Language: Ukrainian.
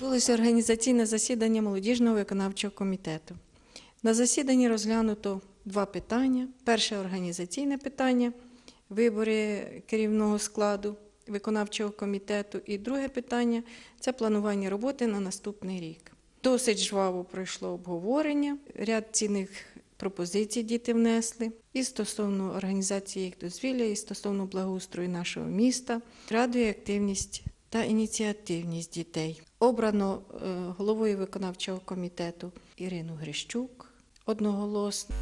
Відбулося організаційне засідання молодіжного виконавчого комітету. На засіданні розглянуто два питання. Перше організаційне питання вибори керівного складу виконавчого комітету. І друге питання це планування роботи на наступний рік. Досить жваво пройшло обговорення, ряд цінних пропозицій діти внесли і стосовно організації їх дозвілля, і стосовно благоустрою нашого міста. Радує активність та ініціативність дітей. Обрано е, головою виконавчого комітету Ірину Грищук одноголосно.